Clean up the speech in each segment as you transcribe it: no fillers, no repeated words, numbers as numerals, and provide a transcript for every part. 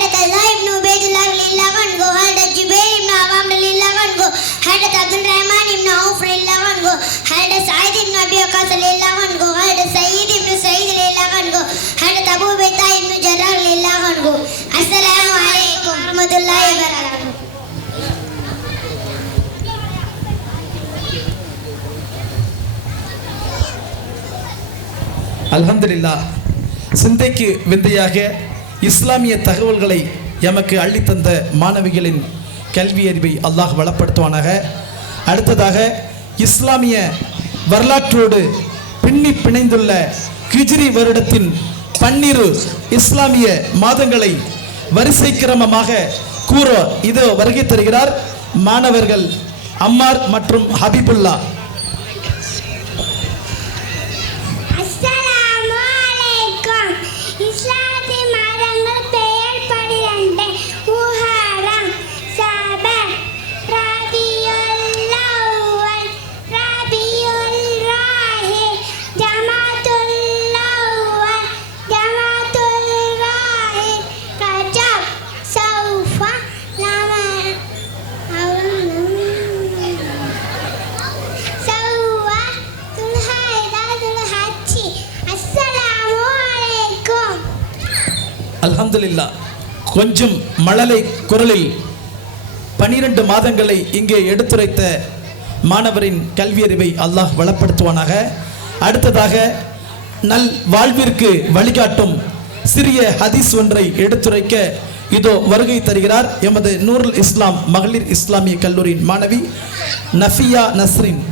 حدث الله بن عبيد الله رضي الله عنه حدث جبير بن عوام رضي الله عنه حدث عبد الرحمن بن عوف رضي الله عنه حدث سعيد بن ابي وقاص رضي الله عنه حدث سعيد بن سعيد رضي الله عنه حدث ابو بكر بن جراح رضي الله عنه. السلام عليكم ورحمة الله وبركاته. அல்ஹம்துலில்லாஹ். சிந்தைக்கு விந்தையாக இஸ்லாமிய தகவல்களை எமக்கு அள்ளித்தந்த மாணவிகளின் கல்வி அறிவை அல்லாஹ் வளப்படுத்துவானாக. அடுத்ததாக இஸ்லாமிய வரலாற்றோடு பின்னி பிணைந்துள்ள ஹிஜ்ரி வருடத்தின் 12 இஸ்லாமிய மாதங்களை வரிசை கிரமமாக கூற இதோ வருகை தருகிறார் மாணவர்கள் அம்மார் மற்றும் ஹபீபுல்லா. அல்ஹம்துலில்லாஹ். கொஞ்சம் மழலை குரலில் 12 மாதங்களை இங்கே எடுத்துரைத்த மாணவரின் கல்வியறிவை அல்லாஹ் வளப்படுத்துவானாக. அடுத்ததாக நல் வாழ்விற்கு வழிகாட்டும் சிறிய ஹதீஸ் ஒன்றை எடுத்துரைக்க இதோ வருகை தருகிறார் எமது நூருல் இஸ்லாம் மகளிர் இஸ்லாமிய கல்லூரியின் மாணவி நஃபியா நஸ்ரின்.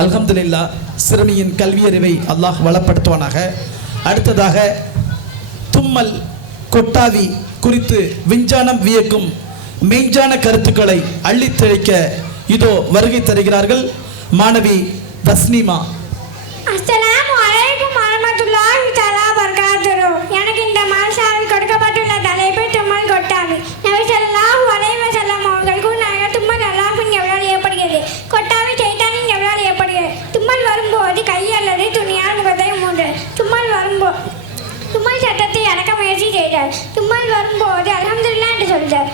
அல்ஹம்துலில்லாஹ். சிறுமியின் கல்வியறிவை அல்லாஹ் வளப்படுத்துவானாக. அடுத்ததாக தும்மல் கொட்டாவி குறித்து விஞ்ஞானம் வியக்கும் மெய்ஞான கருத்துக்களை அள்ளித்தழைக்க இதோ வருகை தருகிறார்கள் மாணவி தஸ்னீமா. அஸ்ஸலாமு அலைக்கும் வரஹ்மத்துல்லாஹி தஆலா வபரகாத்துஹு. எனக்கு இந்த மாசாவில் கொடுக்கப்பட்டுள்ள தலைப்பு தும்மல் கொட்டாவி. நபி ஸல்லல்லாஹு அலைஹி வஸல்லம் அவர்கள் கூறினார்கள், தும்மல் அல்லாஹ்வின் எவரால் ஏற்படுகிறது, கொட்டாவி ஷைத்தானின் எவரால் ஏற்படுகிறது. தும்மல் வரும்போது கை அல்லது துணியால் முகத்தை மூன்று. தும்மல் சத்தத்தை அடக்க முயற்சி செய்தார். தும்மல் வரும்போது அல்ஹம்துலில்லாஹ் என்று சொல்கிறார்.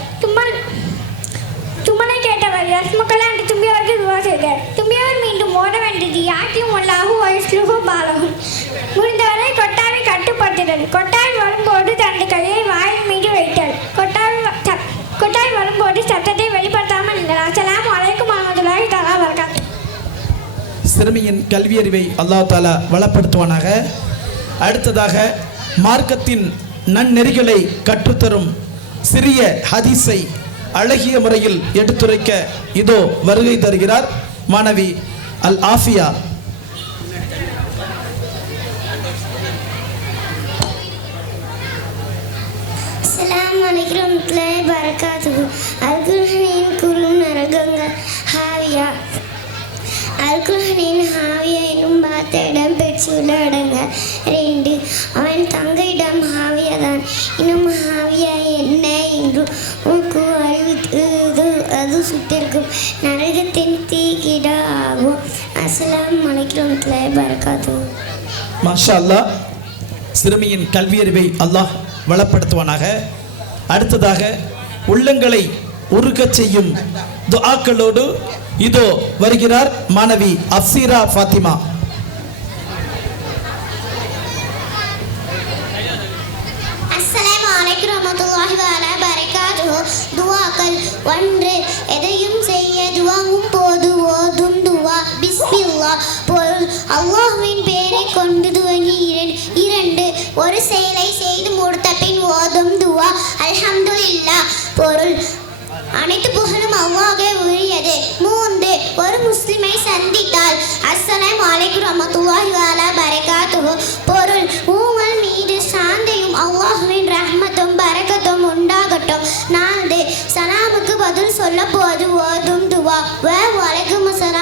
தும்மலை கேட்டவர் ரஸ்முக்கலா என்று தும்பியவருக்கு துவா செய்தார். தும்பியவர் மீண்டும் ஓட வேண்டியது யாக்கியும் அல்லாஹு வயசுலுகு பாலகும். முடிந்தவரை கொட்டாவி கட்டுப்படுத்தினர். கொட்டாவி வரும்போது தனது கையை வாயின் மீது வைத்தார். கொட்டாவி வரும்போது சத்தத்தை வெளிப்படுத்தாமல் இருந்தார். அஸ்ஸலாமு அலைக்கும் வரஹ்மத்துல்லாஹி தஆலா வபரகாத்துஹு. சிறுமியின் கல்வியறிவை அல்லாஹ் தஆலா வளப்படுத்துவானாக. அடுத்ததாக மார்க்கத்தின் நன்னெறிகளை கற்றுத்தரும் சிறிய ஹதீஸை அழகிய முறையில் எடுத்துரைக்க இதோ வருகை தருகிறார் மாணவி அல் ஆஃபியா. அஸ்ஸலாமு அலைக்கும் வரஹ்மத்துல்லாஹி வபரகாத்துஹு. அல்-குர்ஆனின் குறுநரகங்கள் ஹாவியா. அல்-குர்ஆனின் ஹாவியா என்னும் வார்த்தை இடம்பெற்றுள்ள இடங்கள் 2. அவன் தங்கையிடம் ஹாவியா தான் இன்னும் ஹாவியா என்ன என்று அறிவித்து அது சுட்டிருக்கும் நரகத்தின் தீக்கிட ஆகும். அஸ்ஸலாமு அலைக்கும் வரஹ்மத்துல்லாஹி வபரகாத்துஹு. மாஷா அல்லாஹ். சிறுமியின் கல்வியறிவை அல்லாஹ் வளப்படுத்துவானாக. அடுத்ததாக உள்ளங்களை உருகச் செய்யும் துஆக்களோடு இதோ வருகிறார் மாணவி அஃசீரா ஃபாத்திமா. அஸ்ஸலாமு அலைக்கும் வரஹ்மத்துல்லாஹி வபரகாத்துஹு. துஆக்கள் 1. எதையும் செய்ய துஆவும் போது ஓதும் துஆ பிஸ்மில்லாஹ். பொருள் அல்லாஹ்வின் பெயரை கொண்டு துவங்கி. 2. ஒரு செயலை செய்து முடித்த பின் ஓதும் துஆ அல்ஹம்துலில்லாஹ் பொருள் அனைத்து புகழும் அல்லாஹ்வே உரியது. 3 ஒரு முஸ்லிமை சந்தித்தால் அஸ்ஸலாமு அலைக்கும் ரஹ்மத்துல்லாஹி வ பரகாத்துஹு. பொருள் உங்கள் மீது சாந்தியும் அல்லாஹ்வின் ரஹ்மத்தும் பரக்கத்தும் உண்டாகட்டும். 4 சலாமுக்கு பதில் சொல்ல போது ஓதும் துவா.